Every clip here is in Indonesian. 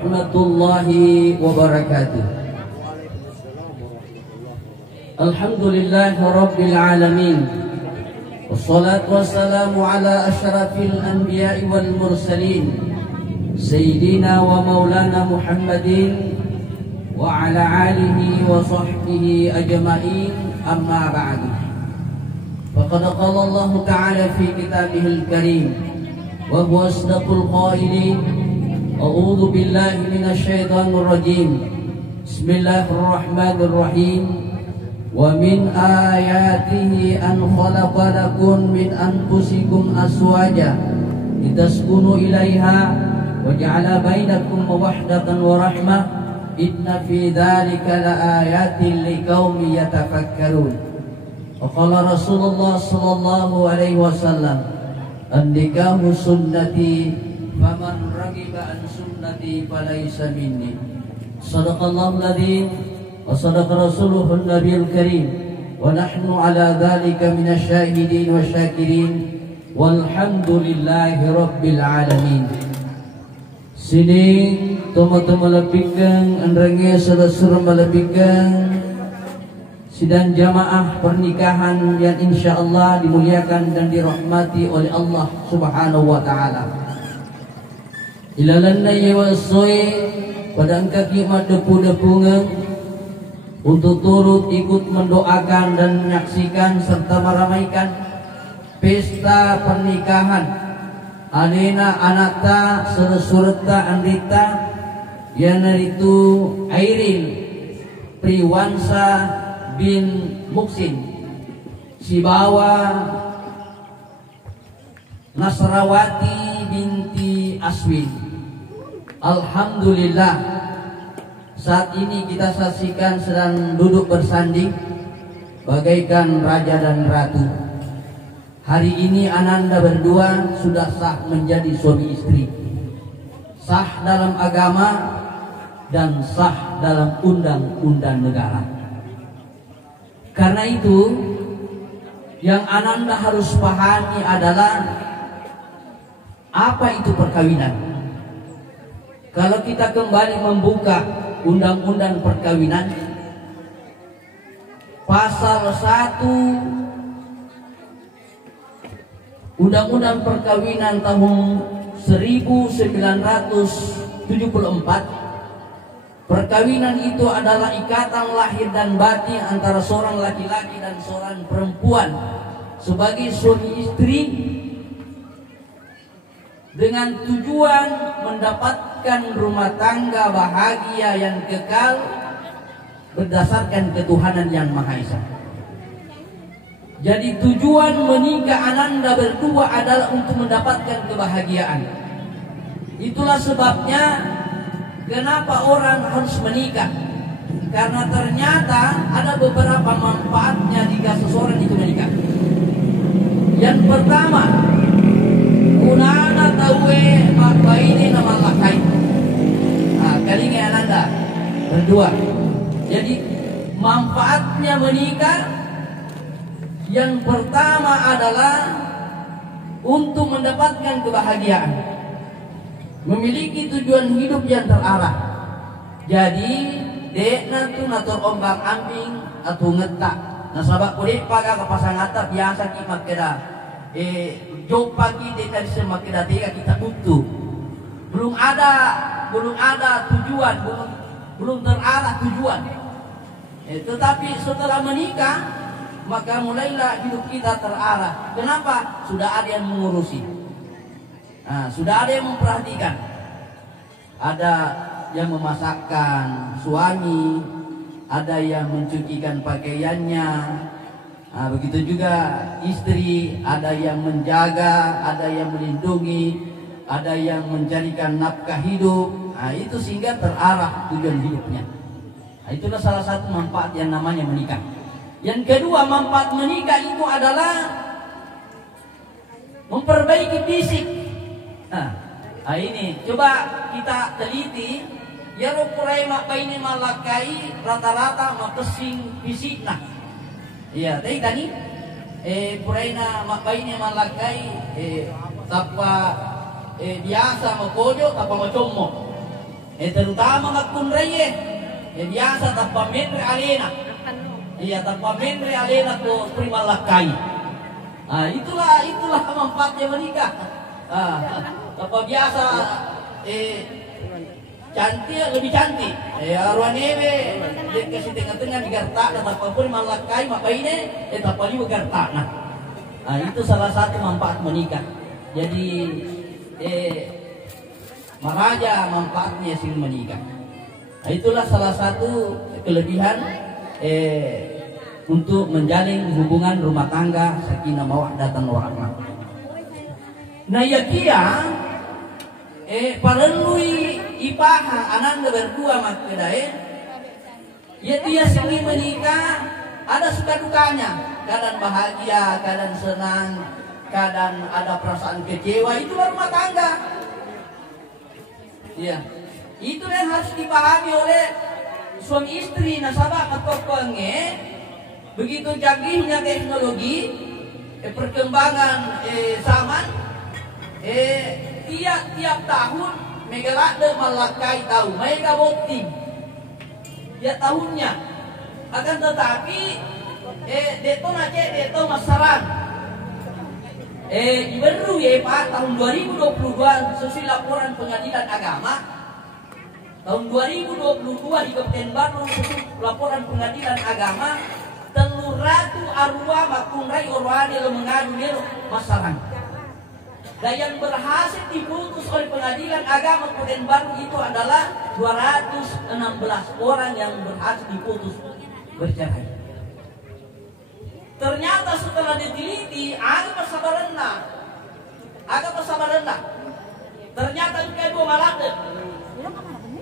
Warahmatullahi wabarakatuh. Alhamdulillahi rabbil alamin. Wassalatu wassalamu ala asyrafil anbiya'i wal mursalin Sayyidina wa maulana Muhammadin wa ala alihi wa sahbihi ajma'in, amma ba'du. Faqad qala Allah ta'ala fi kitabihil karim wa huwa asdaqul qailin. A'udzu billahi minasyaitonir rajim. Bismillahirrahmanirrahim. Wa min ayatihi an khalaqa lakum min anfusikum azwaja litaskunu ilaiha wa ja'ala bainakum mawaddatan wa rahmah. Inna fi dzalika laayatin liqaumin yatafakkarun. Wa qala Rasulullah sallallahu alaihi wasallam, "An-nikahu sunnati, faman raghiba an sunnati falaysa minni." Shadaqallahu al-adzim wa sadaqa rasuluhun nabiyul karim wa nahnu ala dzalika minasyahidin wa syakirin walhamdulillahi rabbil alamin. Sini toma-toma lebihkan andrange salasur melebihkan sidang jamaah pernikahan yang insyaallah dimuliakan dan dirahmati oleh Allah Subhanahu wa taala. Ilalanna yawasoi pada angkaki madepu-depungan untuk turut ikut mendoakan dan menyaksikan serta meramaikan pesta pernikahan Alena anakta seresurta andita yana itu Airil Priwansa bin Muksin Sibawa Nasrawati binti Aswin. Alhamdulillah, saat ini kita saksikan sedang duduk bersanding bagaikan raja dan ratu. Hari ini ananda berdua sudah sah menjadi suami istri, sah dalam agama dan sah dalam undang-undang negara. Karena itu yang ananda harus pahami adalah apa itu perkawinan. Kalau kita kembali membuka undang-undang perkawinan pasal 1 Undang-Undang Perkawinan tahun 1974, perkawinan itu adalah ikatan lahir dan batin antara seorang laki-laki dan seorang perempuan sebagai suami istri dengan tujuan mendapatkan rumah tangga bahagia yang kekal berdasarkan ketuhanan yang Maha Esa. Jadi tujuan menikah ananda berdua adalah untuk mendapatkan kebahagiaan. Itulah sebabnya kenapa orang harus menikah. Karena ternyata ada beberapa manfaatnya jika seseorang itu menikah. Yang pertama, kunana tawe makbaini nama lakai. Kali ini ananda berdua. Jadi manfaatnya menikah yang pertama adalah untuk mendapatkan kebahagiaan, memiliki tujuan hidup yang terarah. Jadi dekna tu natur ombang ambing atau ngetak. Nah sabab kulit paga ke pasangata biasa kita kira jauh pagi dekna disema kira kita butuh. Belum ada tujuan, belum terarah tujuan. Tetapi setelah menikah maka mulailah hidup kita terarah. Kenapa? Sudah ada yang mengurusi, sudah ada yang memperhatikan, ada yang memasakkan suami, ada yang mencucikan pakaiannya, begitu juga istri, ada yang menjaga, ada yang melindungi, ada yang mencarikan nafkah hidup. Itu sehingga terarah tujuan hidupnya. Itulah salah satu manfaat yang namanya menikah. Yang kedua, manfaat menikah itu adalah memperbaiki fisik. Ini coba kita teliti. Ya rukurai makbaini malakai rata-rata makesing fisik. Iya, tadi puraina makbaini malakai tapa biasa makojo tapa macomo. Terutama magkunraye. Biasa tapamin re alena. Iya, tapamin re alena ko primalakay. Itulah manfaatnya menikah. Apa biasa cantik lebih cantik. Arwah nebe dia kasih tengah-tengah digarta dan apapun malakai mapaine tapali garta. Nah, itu salah satu manfaat menikah. Jadi maraja manfaatnya sih menikah. Nah, itulah salah satu kelebihan untuk menjalin hubungan rumah tangga sakinah mawaddah warahmah. Nah, ya kia parelui ipaha ananda berdua makkedai ya dia sini menikah ada suka dukanya, kadang bahagia, kadang senang, kadang ada perasaan kecewa, itu rumah tangga. Ya, itu yang harus dipahami oleh suami istri. Nasabah atau penge begitu canggihnya teknologi, perkembangan zaman, tiap tahun megalak malakai tahu mega voting ya tahunnya, akan tetapi deto masaran baru ya Pak tahun 2022 sesuai laporan pengadilan agama tahun 2022 di Kabupaten Bandung sesuai laporan pengadilan agama telur ratu arwah makunrai orwani lo mengadu nero masaran. Dan yang berhasil diputus oleh pengadilan agama Kabupaten Bandung itu adalah 216 orang yang berhasil diputus bercerai. Ternyata setelah diteliti ada persabaran. Ternyata kedua malade.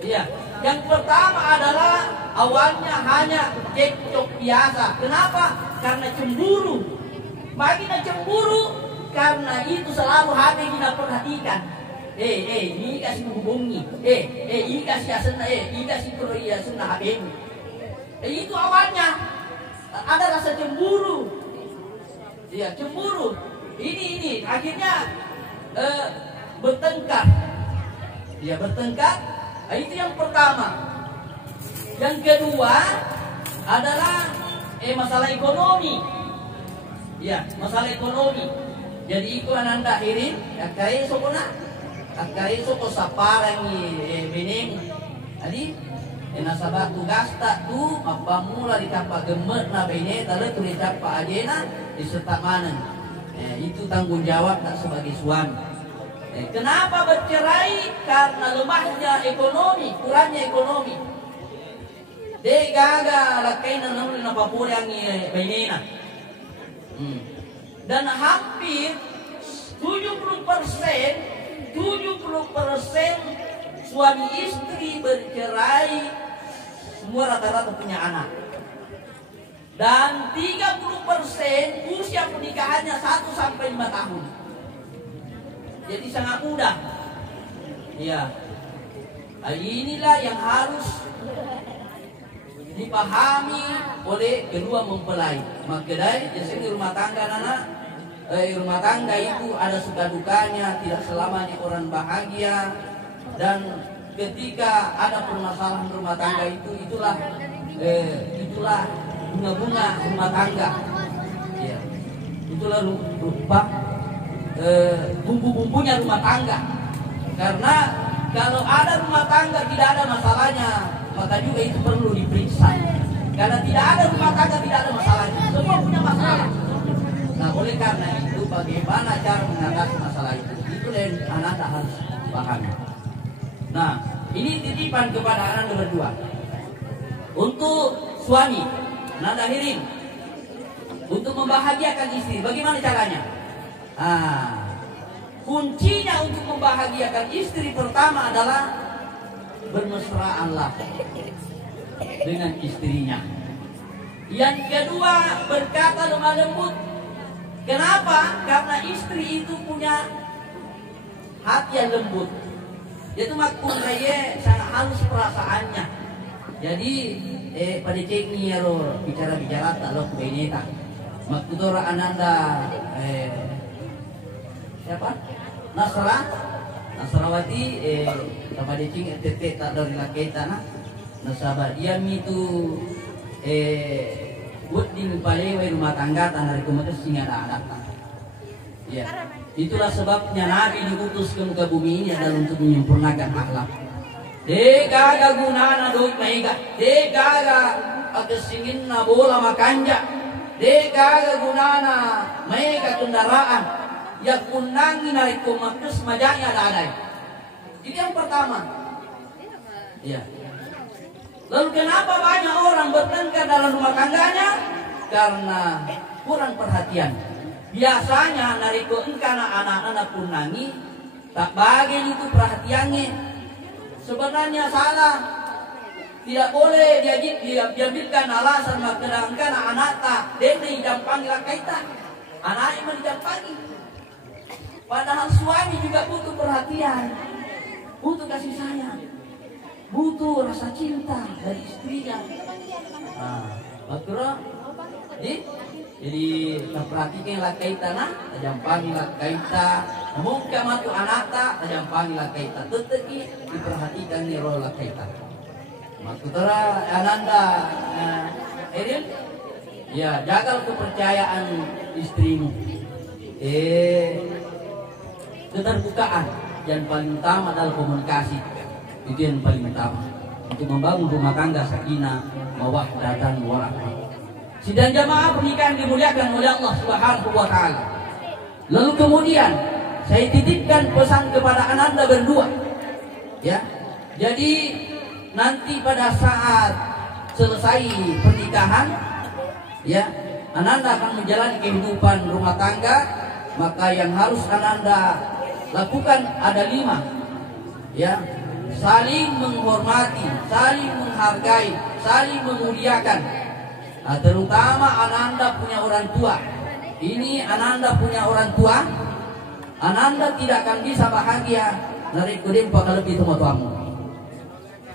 Iya. Yang pertama adalah awalnya hanya cekcok biasa. Kenapa? Karena cemburu. Makin cemburu. Karena itu selalu hati kita perhatikan. Ini kasih menghubungi. Ini kasih asena. Ini kasih asena HP. Itu awalnya ada rasa cemburu. Iya, cemburu. Ini akhirnya bertengkar. Iya, bertengkar. Itu yang pertama. Yang kedua adalah masalah ekonomi. Iya, masalah ekonomi. Jadi itu ananda irin akai soko saparang bening adi nasabah tugas tak tu mapamula di kapal gemet na bene tale tu dicapa ajena diserta mana itu tanggung jawab tak sebagai suami. Kenapa bercerai? Karena lemahnya ekonomi, kurangnya ekonomi. De gaga lakai na namun na papur yang benena. Dan hampir 70% suami istri bercerai semua rata-rata punya anak. Dan 30% usia pernikahannya 1-5 tahun. Jadi sangat mudah. Ya. Inilah yang harus dipahami oleh kedua mempelai. Makanya di rumah tangga anak rumah tangga itu ada suka dukanya, tidak selamanya orang bahagia. Dan ketika ada permasalahan rumah tangga itulah bunga-bunga rumah tangga. Ya. Itulah rupa bumbu-bumbunya rumah tangga. Karena kalau ada rumah tangga tidak ada masalahnya, maka juga itu perlu diperiksa. Karena tidak ada rumah tangga tidak ada masalahnya, semua punya masalah. Nah, oleh karena itu bagaimana cara mengatasi masalah itu? Itu yang anak harus pahami. Nah, ini titipan kepada anak berdua. Untuk suami, nada hiring. Untuk membahagiakan istri, bagaimana caranya? Kuncinya untuk membahagiakan istri pertama adalah bermesraanlah dengan istrinya. Yang kedua, berkata lemah lembut. Kenapa? Karena istri itu punya hati yang lembut. Dia itu makpun raya sangat halus perasaannya. Jadi pada cek ni aro bicara-bicara tak lo beneta. Makudora ananda siapa? Nasrah Sarawati kepada cing tete tak dari lakai tanah nasabah dia itu buat di palewai rumah tangga tanah rekomendasi singa ada anak. Ya, itulah sebabnya Nabi diutus ke muka bumi ini adalah untuk menyempurnakan akhlak. Dekaga gunana doit maiga, dekaga kesingin na bola makanja, dekaga gunana maiga kendaraan. Ya kunangi nariku makus majanya ada. Ini yang pertama. Ya. Lalu kenapa banyak orang bertengkar dalam rumah tangganya? Karena kurang perhatian. Biasanya nariku engkana anak-anak kunangi tak bagian itu perhatiannya. Sebenarnya salah. Tidak boleh diambilkan alasan maka anak tak dene jam panggil kaita. Anak ini jam pagi. Padahal suami juga butuh perhatian, butuh kasih sayang, butuh rasa cinta dari istrinya. Betul? Jadi perhatikan lah kaita nah, tajam panggil lah kaita, muka matu anak tak, tajam panggil lah kaita. Tetapi diperhatikan ni role lah kaita. Maksudnya Ananda, Erin, ya jaga kepercayaan istrimu. Keterbukaan yang paling utama adalah komunikasi. Itu yang paling utama untuk membangun rumah tangga sakinah, mawaddah dan warahmah. Sidang jamaah pernikahan dimuliakan oleh Allah Subhanahu wa taala. Lalu kemudian saya titipkan pesan kepada Ananda berdua. Ya. Jadi nanti pada saat selesai pernikahan ya, Ananda akan menjalani kehidupan rumah tangga, maka yang harus Ananda lakukan ada 5 ya, saling menghormati, saling menghargai, saling memuliakan. Terutama Ananda punya orang tua. Ini Ananda punya orang tua, Ananda tidak akan bisa bahagia narik kudim pakal lebih sama tuamu.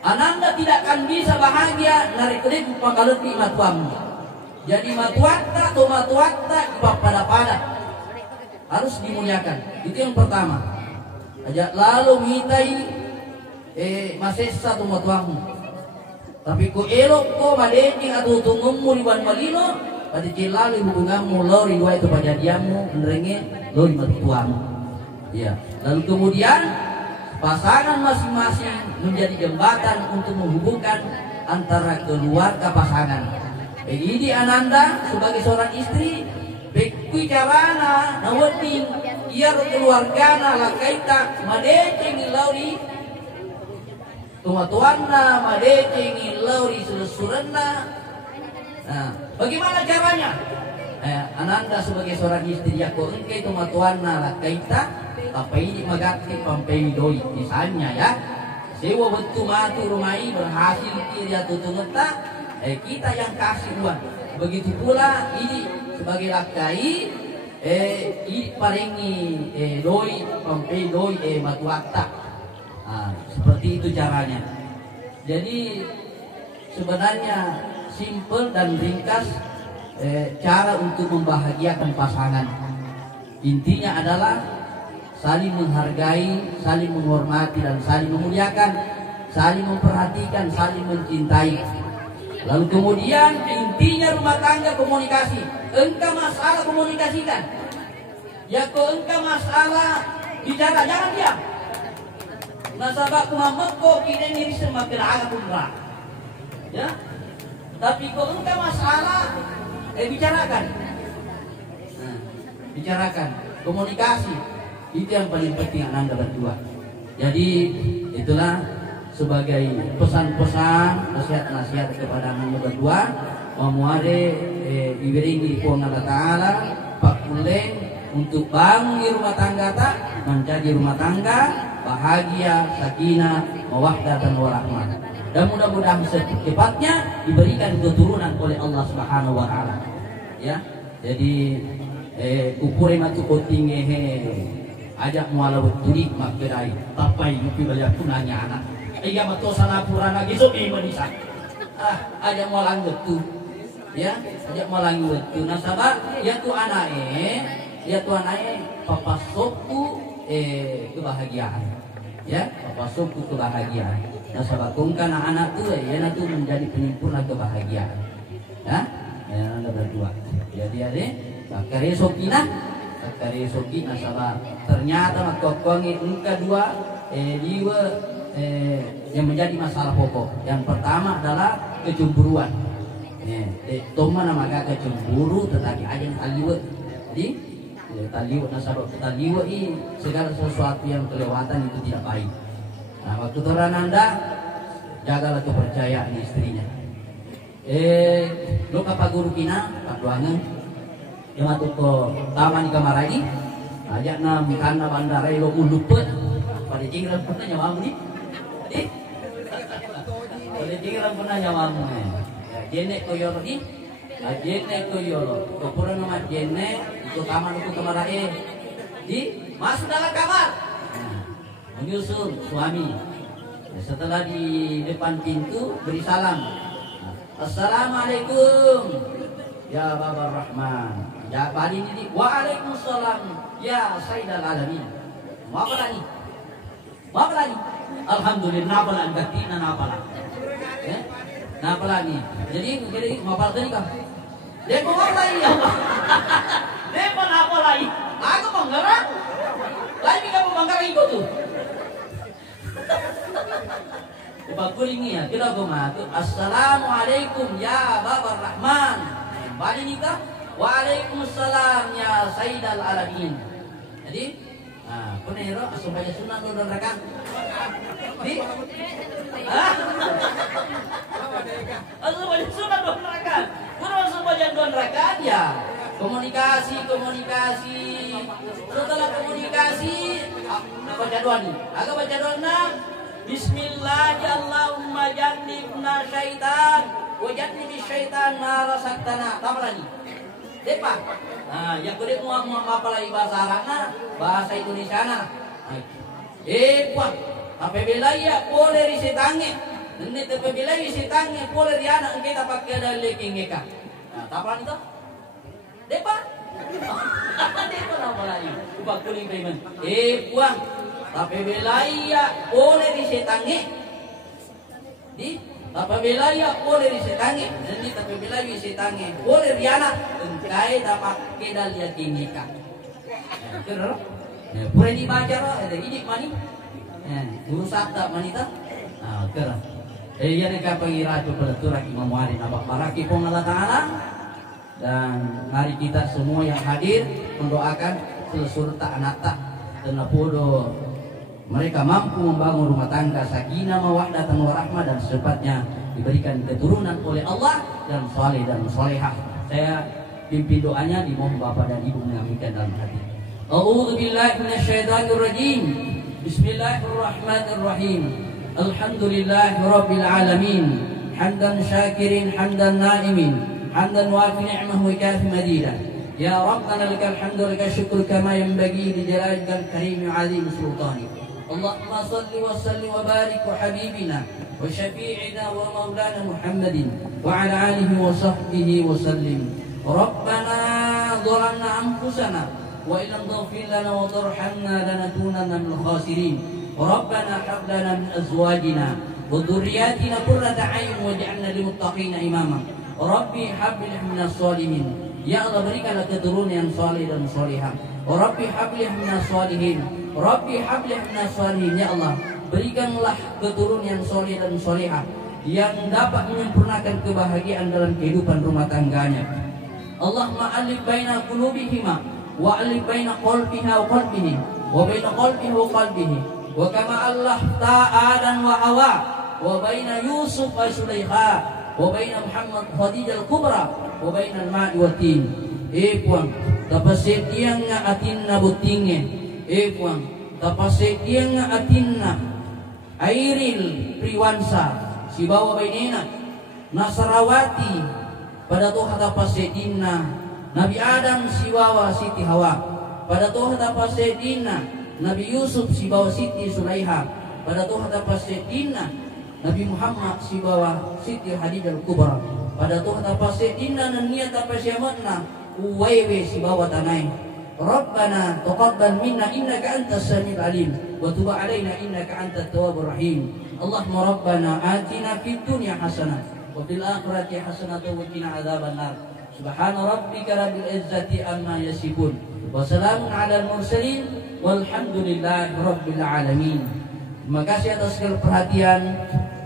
Ananda tidak akan bisa bahagia narik kudim pakal lebih matuamu. Jadi matuatta atau matuatta pada harus dimuliakan. Itu yang pertama. Lalu mitai masesa tu matuamu. Tapi ku elok ko madeci atau tunggumu liban malino, pada cilali hubunganmu lori dua itu pada diamu menerenge lori matuamu. Ya. Lalu kemudian pasangan masing-masing menjadi jembatan untuk menghubungkan antara keluarga pasangan. Ini Ananda sebagai seorang istri bekui carana naweting ia keluargana lakaita madeceng lauri tumatuanna madeceng lauri selesuranna. Nah, bagaimana caranya? Ananda sebagai seorang istri aku engkai tumatuanna lakaita tapai magati pampai doi misalnya ya. Sewa betu matu rumai berhasil dia tutungeta kita yang kasih uang. Begitu pula ini sebagai lakai palingi doi pampai doi matuakta. Seperti itu caranya. Jadi sebenarnya simple dan ringkas cara untuk membahagiakan pasangan. Intinya adalah saling menghargai, saling menghormati dan saling memuliakan, saling memperhatikan, saling mencintai. Lalu kemudian intinya rumah tangga komunikasi. Engkau masalah komunikasikan. Ya kau engkau masalah bicara, jangan diam. Nasabak kumameko kini ini bisa makin agak kumrah. Ya. Tapi kau engkau masalah bicarakan. Nah, bicarakan, komunikasi. Itu yang paling penting Anda berdua. Jadi itulah sebagai pesan-pesan nasihat-nasihat kepada Anda berdua. Memuade diiringi ku Allah Ta'ala pakuleng untuk bangun di rumah tangga tak menjadi rumah tangga bahagia, sakinah, mawaddah dan warahmah. Dan mudah-mudahan secepatnya diberikan keturunan oleh Allah Subhanahu wa taala. Ya. Jadi ukure matu koting ajak muala weturi makedai tapai nupi balik punanya anak. Iya mato sana purana giso imanisa. Ajak mualang wetu. Ya, ajak mualang wetu. Nasabah ya tu anae papasokku kebahagiaan. ya, pasuk itu kebahagiaan. Nah, sabakungkan anak tuh ya itu menjadi penyempurna kebahagiaan. Ya, ada berdua. Jadi ada sakare sokina sabab ternyata makokong itu kedua jiwa yang menjadi masalah pokok. Yang pertama adalah kecemburuan. Toma nama kecemburu tetapi aja taliwa. Jadi taliwa nasabab taliwa ini segala sesuatu yang kelewatan itu tidak baik. Nah, waktu orang Anda jagalah kepercayaan istrinya. Lo apa guru kina paduangan yang masuk ke taman kamar lagi ajak na mikana bandara lo ulupe pada jingran pernah nyawamu nih pada jingran pernah nyawamu jene koyoro di jene koyoro kepura nama jene itu taman itu kamar lagi di masuk dalam kamar menyusul suami. Setelah di depan pintu beri salam, Assalamualaikum ya Babar Rahman. Ya balik ini Waalaikumsalam ya Sayyidal Alamin. Mau apa lagi? Mau apa lagi? Alhamdulillah napa lagi gatina napa lagi? Napa lagi? Jadi mau apa tadi kan? Dia mau apa lagi? Dia mau apa lagi? Aku menggerak. Lagi kamu menggerak itu tuh. Bakulingi ya, kita gomatu. Assalamualaikum ya Babar Rahman. Balik nikah. Waalaikumsalam ya Sayyidal Alamin. Jadi, punero asal baca sunnah dulu dan rekan. Di? Asal baca sunnah dulu dan rekan. Kurang asal baca dulu dan rekan ya. Komunikasi. Setelah komunikasi, baca doa nih. Agak baca doa nah. Bismillahirrahmanirrahim. Jannibna syaitan wa jannibi syaitan ma razaqtana. Apa lagi? Depa. Nah, yang kudu mau apa lagi bahasa Arabna, bahasa Indonesiana. Puan. Apa belaya boleh risetange. Nanti tapi belaya risetange boleh di anak kita pakai ada leking eka. Nah, apa lagi itu? Depa. Depa apa lagi? Ubah kuning payment. Puan. Tapi belaya boleh disetangi, di tapi belaya boleh disetangi, jadi tapi belaya disetangi boleh diana, engkai dapat kedal dia tinggikan. Terus, boleh dibaca loh, ada gini mani, urusan tak manita, terus. Ia mereka pengira coba leturak Imam Wali Nabak Baraki Allah Taala dan mari kita semua yang hadir mendoakan seluruh anak tak dan podo mereka mampu membangun rumah tangga sakinah mawaddah warahmah dan secepatnya diberikan keturunan oleh Allah dan saleh dan salehah. Saya pimpin doanya, dimohon Bapak dan Ibu mengaminkan dalam hati. A'udzubillahi minasyaitonirrajim. Bismillahirrahmanirrahim. Alhamdulillahirabbil alamin. Hamdan syakirin hamdan naimin. Hamdan wafi ni'mahu wa kafi madidah. Ya Rabbana lakal hamdu lakal syukru kama yanbaghi li jalalika al-karim wa 'azim sultanik. Allahumma salli wa sallim wa barik wa habibina wa syafi'ina wa maulana Muhammadin wa ala alihi wa sahbihi wa sallim. Rabbana dhalamna anfusana wa illam taghfir lana wa tarhamna lanakunanna minal khasirin. Rabbana hab lana min azwajina wa dhurriyyatina qurrata a'yun waj'alna lil muttaqina imama. Rabbi hab lana minas shalihin. Ya Allah, berikanlah keturunan yang saleh dan salihah. Rabbi hab lana minas shalihin. Rabbi hablih minas shalihin. Ya Allah, berikanlah keturunan yang soleh dan solehah yang dapat menyempurnakan kebahagiaan dalam kehidupan rumah tangganya. Allahumma alif baina qulubihima wa alif baina qalbiha wa qalbihi wa baina qalbihi wa qalbihi wa kama Allah ta'adan wa Hawa wa baina Yusuf wa Sulaikha wa baina Muhammad Khadijah al-Kubra wa baina al-ma'i wa tin. Puang tapasit yang atin na butingin. Puang tapasit yang atinna Airil Priwansa si bawa bainina Nasrawati pada Tuhan tapasidina Nabi Adam si bawa Siti Hawa pada Tuhan tapasidina Nabi Yusuf si bawa Siti Sulaiha pada Tuhan tapasidina Nabi Muhammad si bawa Siti Khadijah al-Kubra pada Tuhan tapasidina dan niat tapasiamatna Uwaiwe si bawa tanai. Rabbana taqabbal minna innaka antas samiul alim wa tub 'alaina innaka antat tawwabur rahim. Allahumma rabbana atina fid dunya hasanah wa fil akhirati hasanah wa qina adzabannar. Subhana rabbika rabbil izzati amma yasifun wa salamun 'alal mursalin walhamdulillahi rabbil alamin. Terima kasih atas segala perhatian.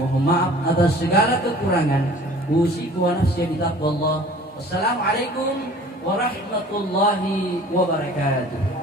Mohon maaf atas segala kekurangan. Usiku wa nafsi bi taqwallah. Wassalamualaikum warahmatullahi wabarakatuh.